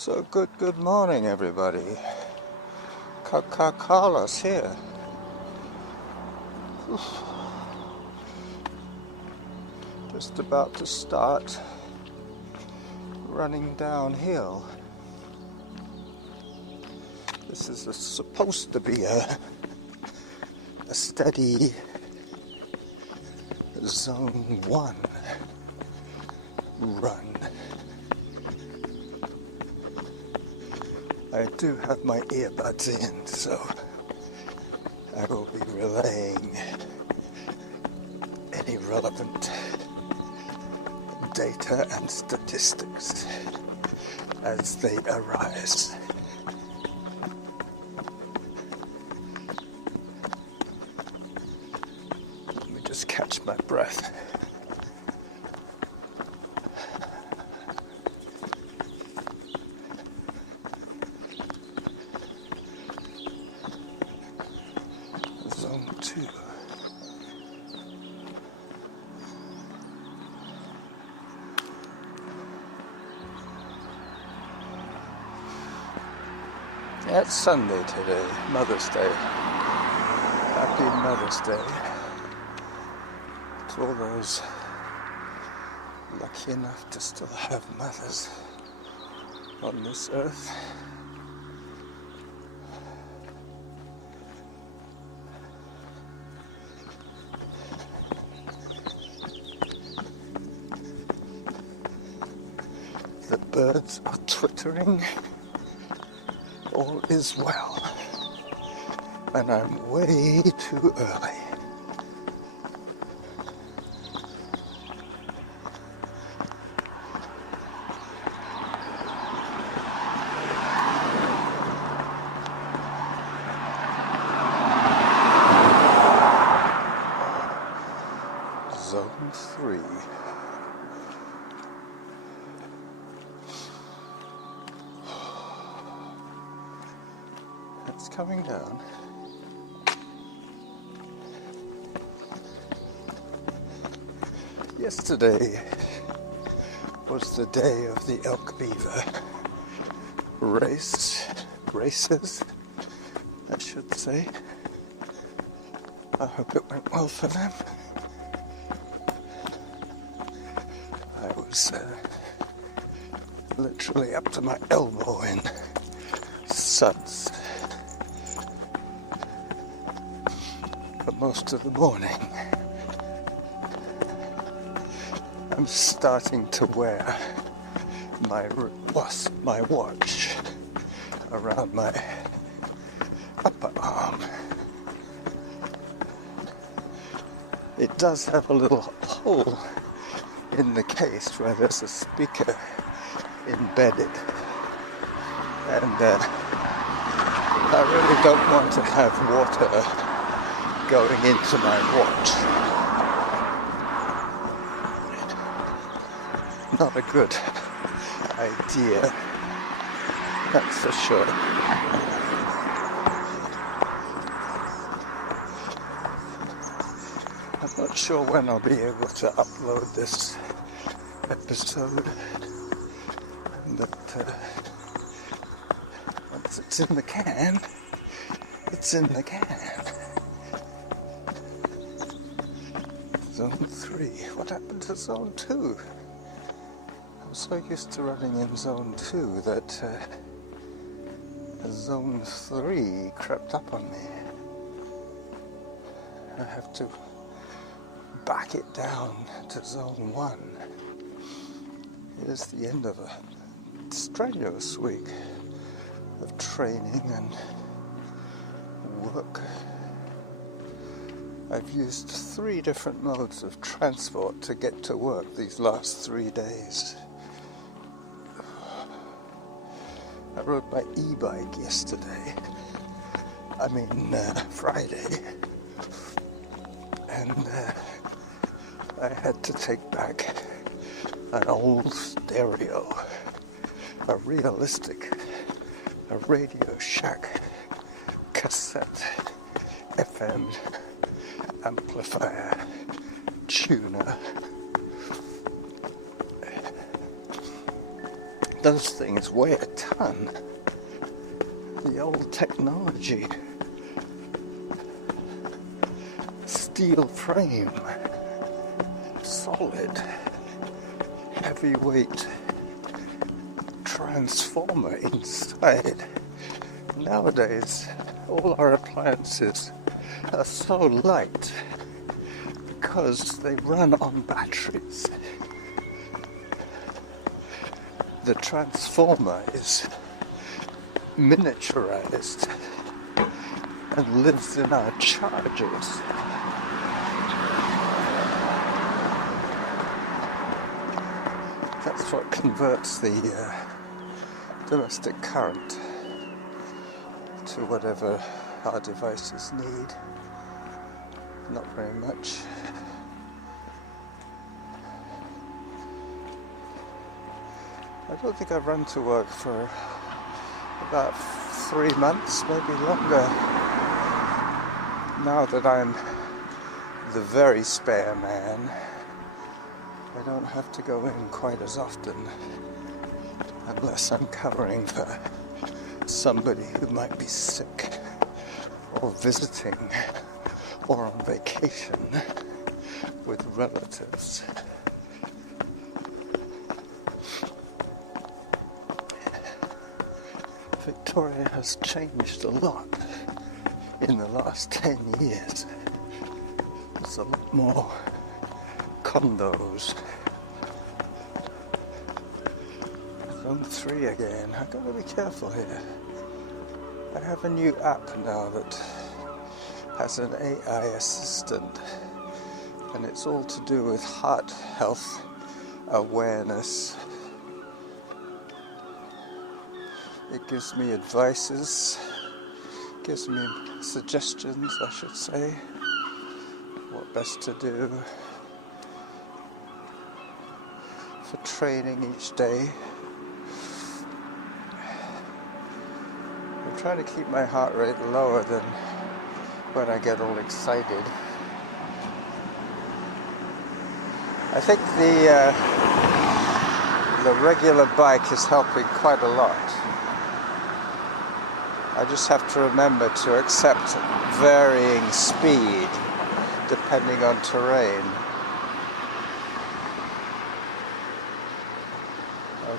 So good morning everybody. Carlos here. Just about to start running downhill. This is supposed to be a steady zone 1 run. I do have my earbuds in, so I will be relaying any relevant data and statistics as they arise. Let me just catch my breath. Zone 2. It's Sunday today, Mother's Day. Happy Mother's Day to all those lucky enough to still have mothers on this earth. The birds are twittering. All is well, and I'm way too early. Zone 3. It's coming down. Yesterday was the day of the elk beaver races, I should say. I hope it went well for them. I was literally up to my elbow in suds for most of the morning. I'm starting to wear my watch around my upper arm. It does have a little hole in the case where there's a speaker embedded, and I really don't want to have water going into my watch. Not a good idea, that's for sure. I'm not sure when I'll be able to upload this episode, but once it's in the can, it's in the can. Zone 3. What happened to Zone 2? I'm so used to running in Zone 2 that Zone 3 crept up on me. I have to back it down to Zone 1. It is the end of a strenuous week of training and work. I've used 3 different modes of transport to get to work these last 3 days. I rode my e-bike yesterday, Friday, and I had to take back an old stereo, a Radio Shack cassette FM amplifier tuner those things weigh a ton. The old technology, steel frame, solid, heavyweight transformer inside. Nowadays, all our appliances are so light because they run on batteries. The transformer is miniaturized and lives in our chargers. That's what converts the domestic current to whatever our devices need. Not very much. I don't think I've run to work for about 3 months, maybe longer. Now that I'm the very spare man, I don't have to go in quite as often unless I'm covering for somebody who might be sick or visiting or on vacation with relatives. Victoria has changed a lot in the last 10 years. There's a lot more condos. Zone 3 again. I've got to be careful here. I have a new app now that has an AI assistant, and it's all to do with heart health awareness. It gives me advices, gives me suggestions, I should say, what best to do for training each day. I'm trying to keep my heart rate lower than when I get all excited. I think the regular bike is helping quite a lot. I just have to remember to accept varying speed depending on terrain.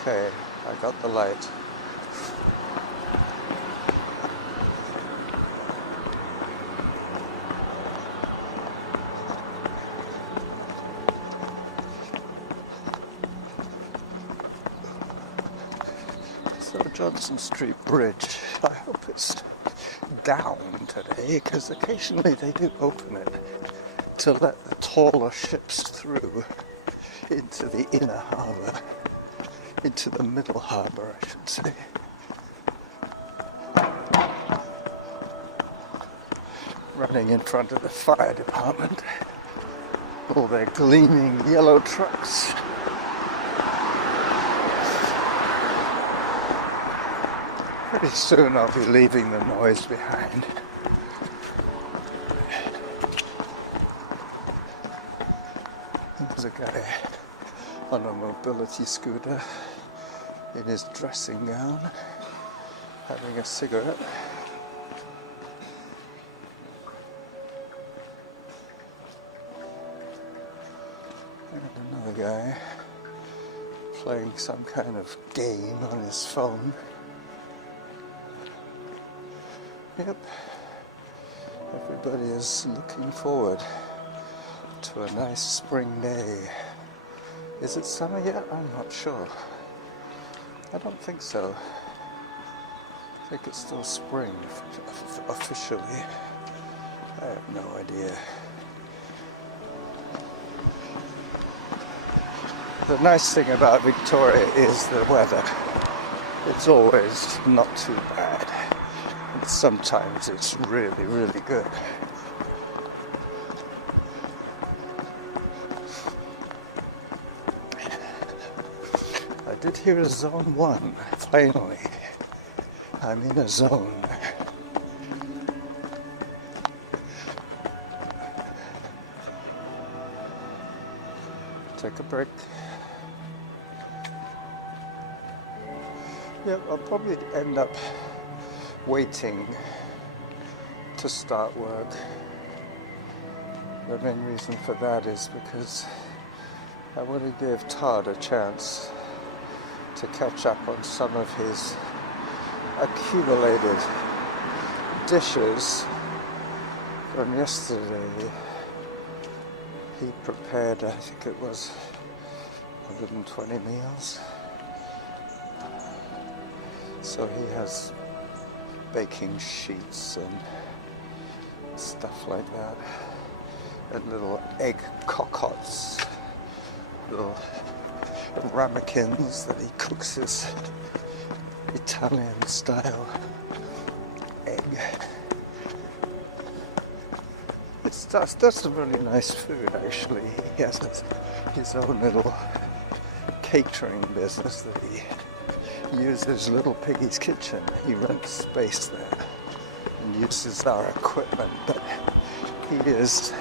Okay, I got the light. Johnson Street Bridge. I hope it's down today, because occasionally they do open it to let the taller ships through into the Inner Harbour, into the Middle Harbour, I should say. Running in front of the fire department, all their gleaming yellow trucks. Pretty soon I'll be leaving the noise behind. There's a guy on a mobility scooter in his dressing gown, having a cigarette. And another guy playing some kind of game on his phone. Yep, everybody is looking forward to a nice spring day. Is it summer yet? I'm not sure. I don't think so. I think it's still spring officially. I have no idea. The nice thing about Victoria is the weather. It's always not too bad. Sometimes it's really, really good. I did hear a zone 1, finally. I'm in a zone. Take a break. Yeah, I'll probably end up waiting to start work. The main reason for that is because I want to give Todd a chance to catch up on some of his accumulated dishes from yesterday. He prepared, I think it was 120 meals. So he has baking sheets and stuff like that, and little egg cocottes, little ramekins that he cooks his Italian style egg. That's some really nice food actually. He has his own little catering business that he uses, Little Piggy's Kitchen. He rents space there and uses our equipment, but he is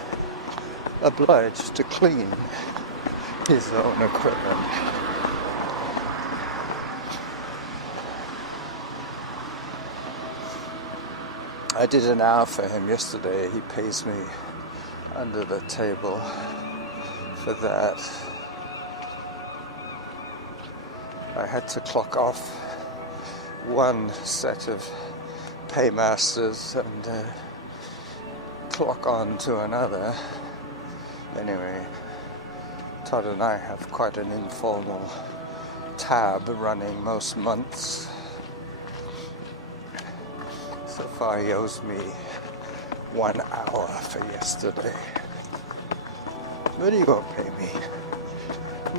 obliged to clean his own equipment. I did an hour for him yesterday. He pays me under the table for that. I had to clock off one set of paymasters and clock on to another. Anyway, Todd and I have quite an informal tab running most months. So far he owes me 1 hour for yesterday. But he won't pay me.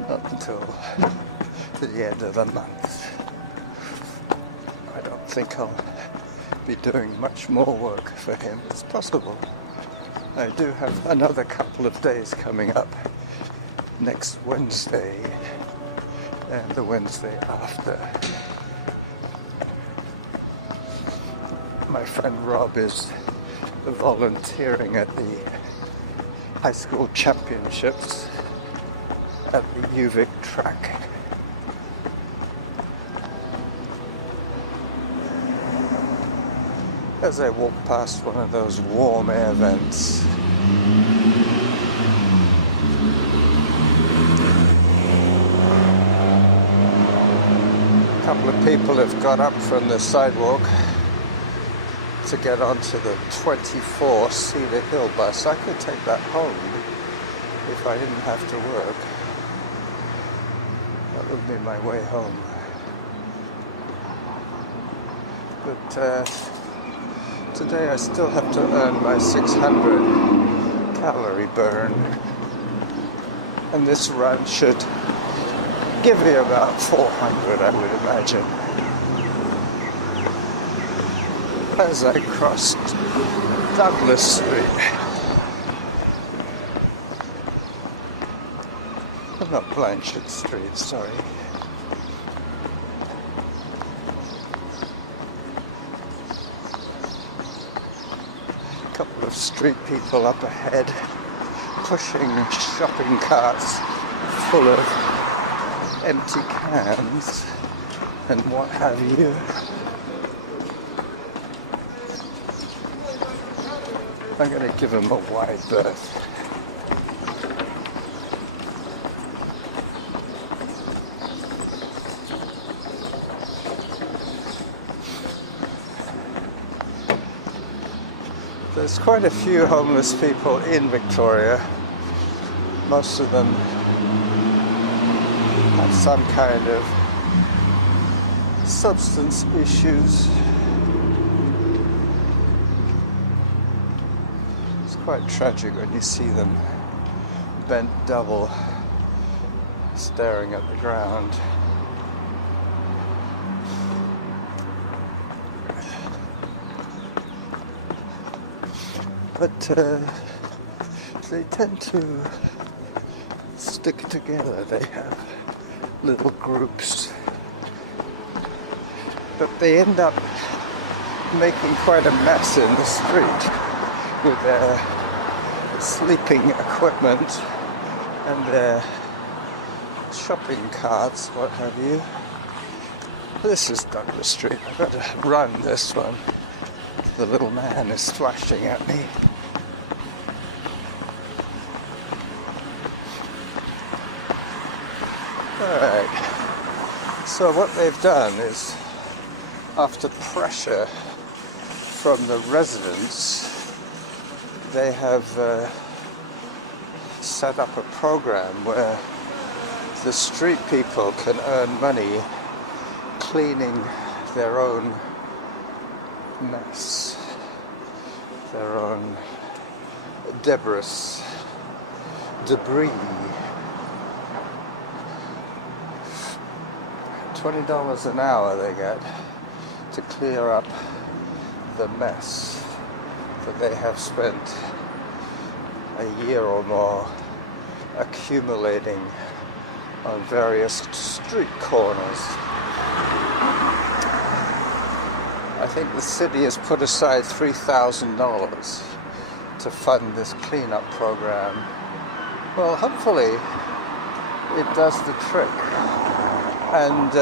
Not until the end of the month. I don't think I'll be doing much more work for him. It's possible. I do have another couple of days coming up. Next Wednesday and the Wednesday after. My friend Rob is volunteering at the high school championships at the UVic track. As I walk past one of those warm air vents, a couple of people have got up from the sidewalk to get onto the 24 Cedar Hill bus. I could take that home if I didn't have to work. That would be my way home. But today I still have to earn my 600 calorie burn. And this run should give me about 400, I would imagine. As I crossed Douglas Street. Not Blanchard Street, sorry. A couple of street people up ahead pushing shopping carts full of empty cans and what have you. I'm going to give him a wide berth. There's quite a few homeless people in Victoria. Most of them have some kind of substance issues. Quite tragic when you see them bent double, staring at the ground. But they tend to stick together. They have little groups, but they end up making quite a mess in the street with their sleeping equipment and their shopping carts, what have you. This is Douglas Street. I've got to run this one. The little man is thrashing at me. Alright, so what they've done is, after pressure from the residents, they have set up a program where the street people can earn money cleaning their own mess, their own debris. $20 an hour they get to clear up the mess that they have spent a year or more accumulating on various street corners. I think the city has put aside $3,000 to fund this cleanup program. Well, hopefully it does the trick, and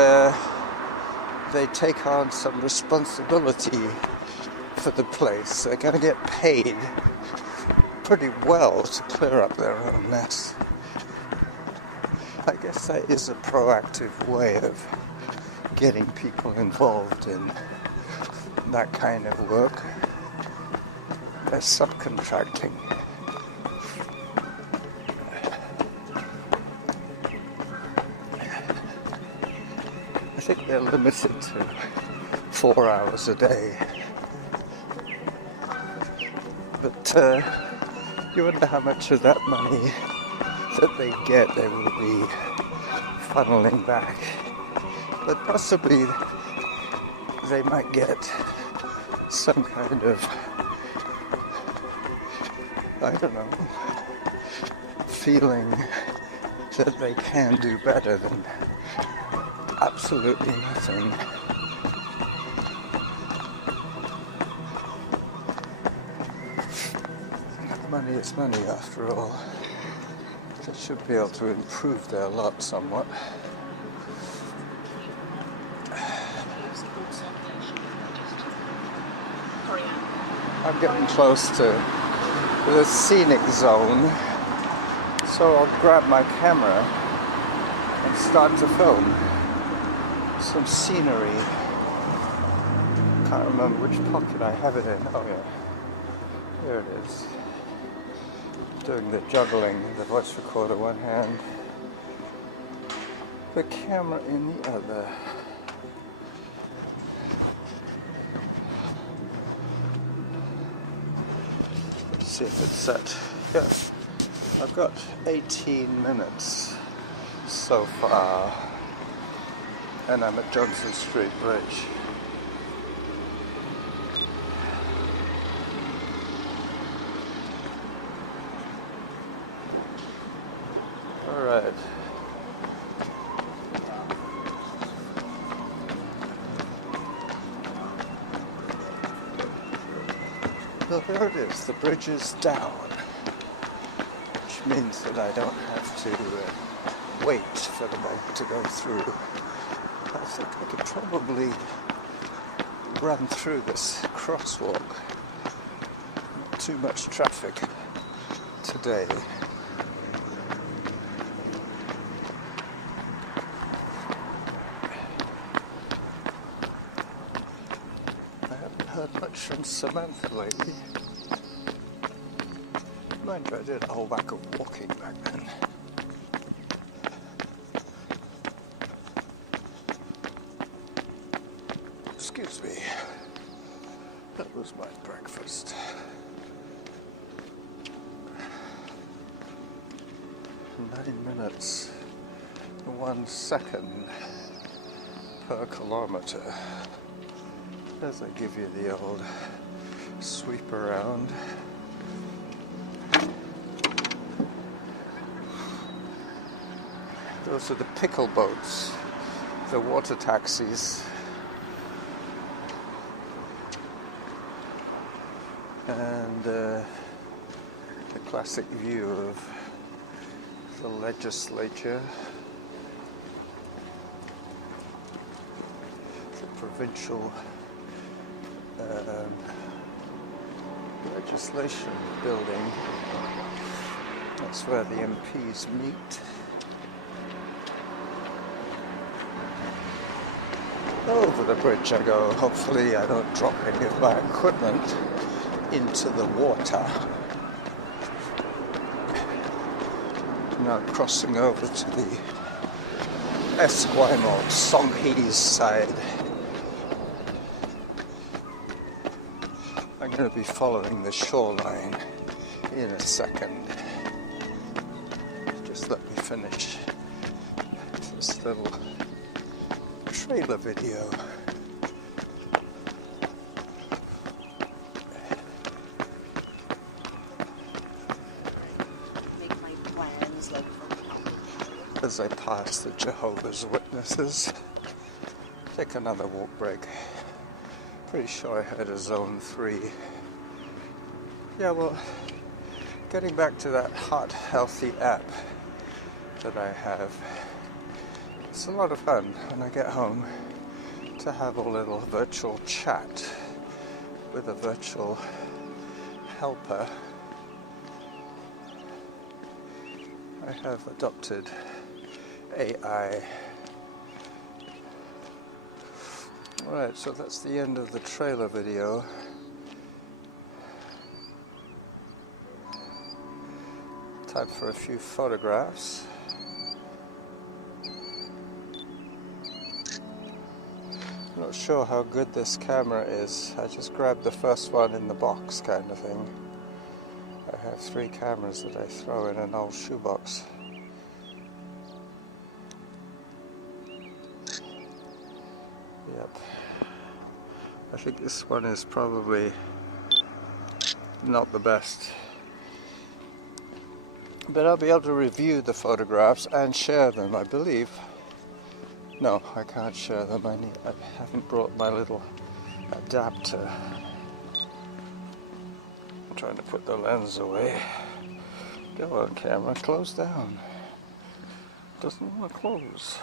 they take on some responsibility for the place. They're going to get paid pretty well to clear up their own mess. I guess that is a proactive way of getting people involved in that kind of work. They're subcontracting. I think they're limited to 4 hours a day. But you wonder how much of that money that they get they will be funneling back. But possibly they might get some kind of, I don't know, feeling that they can do better than absolutely nothing. Money is money after all. They should be able to improve their lot somewhat. I'm getting close to the scenic zone, so I'll grab my camera and start to film some scenery. Can't remember which pocket I have it in. Oh yeah, here it is. Doing the juggling, the voice recorder one hand, the camera in the other. Let's see if it's set. Yeah, I've got 18 minutes so far, and I'm at Johnson Street Bridge. Alright. Well, there it is. The bridge is down, which means that I don't have to wait for the boat to go through. I think I could probably run through this crosswalk. Not too much traffic today. From Samantha lately. Mind you, I did a whole whack of walking back then. Excuse me. That was my breakfast. 9 minutes, 1 second per kilometer. As I give you the old sweep around. Those are the pickle boats, the water taxis. And the classic view of the legislature. Provincial Legislature building. That's where the MPs meet. Over the bridge I go. Hopefully I don't drop any of my equipment into the water. Now crossing over to the Esquimalt Songhees side. I'm going to be following the shoreline in a second. Just let me finish this little trailer video. Make my plans like As I pass the Jehovah's Witnesses, take another walk break. Pretty sure I had a zone 3. Yeah, well, getting back to that Heart Healthy app that I have, it's a lot of fun when I get home to have a little virtual chat with a virtual helper. I have adopted AI. Right, so that's the end of the trailer video. Time for a few photographs. I'm not sure how good this camera is. I just grabbed the first one in the box kind of thing. I have 3 cameras that I throw in an old shoebox. Yep. I think this one is probably not the best. But I'll be able to review the photographs and share them, I believe. No, I can't share them. I haven't brought my little adapter. I'm trying to put the lens away. Go on, camera, close down. Doesn't want to close.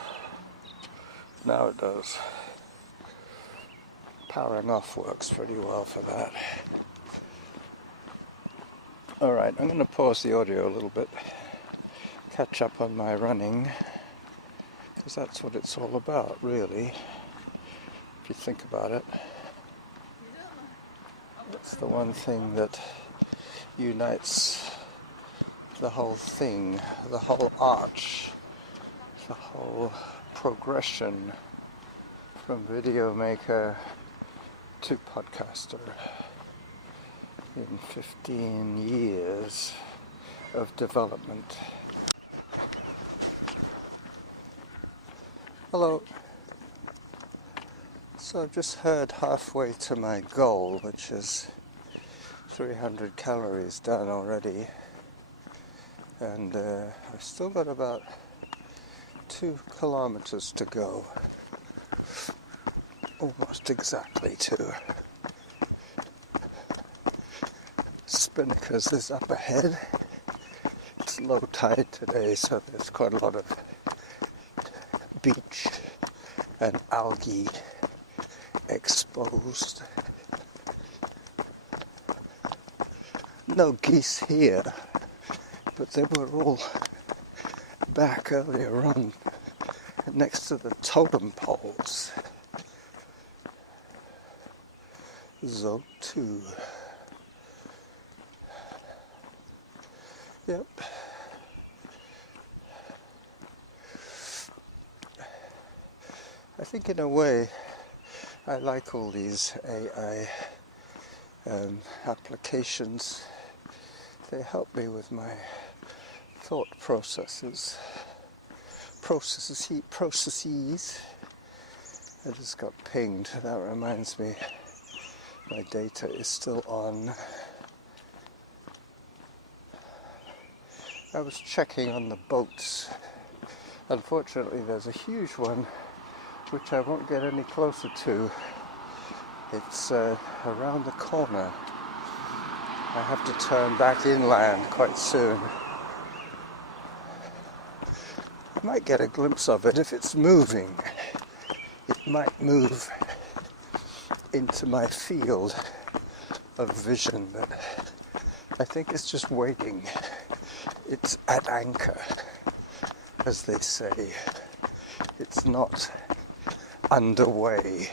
Now it does. Powering off works pretty well for that. Alright, I'm going to pause the audio a little bit, catch up on my running, because that's what it's all about, really, if you think about it. It's the one thing that unites the whole thing, the whole arch, the whole progression from video maker to podcaster in 15 years of development. Hello. So I've just heard halfway to my goal, which is 300 calories done already, and I've still got about 2 kilometers to go. Almost exactly 2. Spinnakers is up ahead. It's low tide today, so there's quite a lot of beach and algae exposed. No geese here, but they were all back earlier on next to the totem poles. Zone 2. Yep. I think in a way I like all these AI applications. They help me with my thought processes. I just got pinged. That reminds me, my data is still on. I was checking on the boats. Unfortunately, there's a huge one which I won't get any closer to. It's around the corner. I have to turn back inland quite soon. I might get a glimpse of it if it's moving. It might move into my field of vision, but I think it's just waiting. It's at anchor, as they say. It's not underway.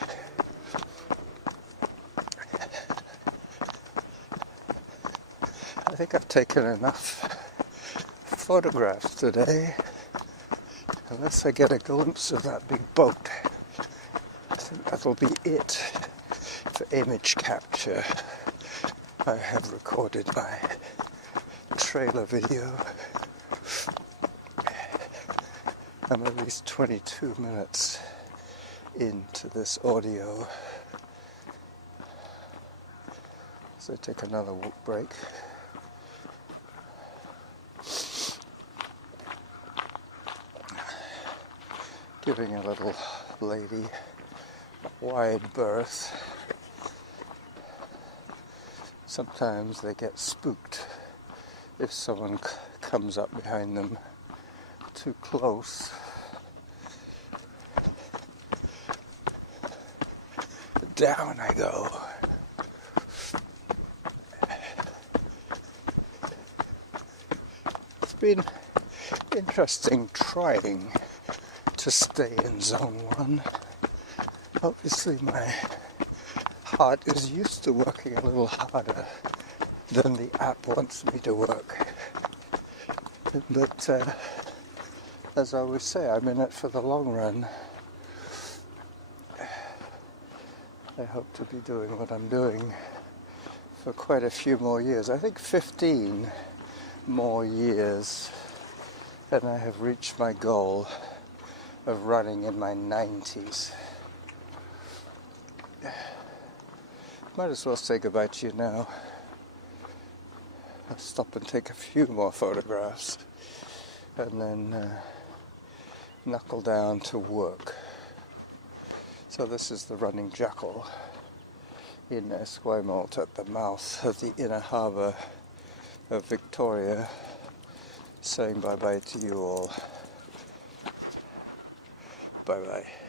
I think I've taken enough photographs today, unless I get a glimpse of that big boat. I think that'll be it for image capture. I have recorded my trailer video. I'm at least 22 minutes into this audio, so I take another walk break. Giving a little lady a wide berth. Sometimes they get spooked if someone comes up behind them too close. Down I go. It's been interesting trying to stay in zone 1. Obviously my heart is used to working a little harder than the app wants me to work. But as I always say, I'm in it for the long run. I hope to be doing what I'm doing for quite a few more years. I think 15 more years, and I have reached my goal of running in my 90s. Might as well say goodbye to you now. I'll stop and take a few more photographs and then knuckle down to work. So this is the Running Jackal in Esquimalt at the mouth of the Inner Harbour of Victoria, saying bye-bye to you all. Bye-bye.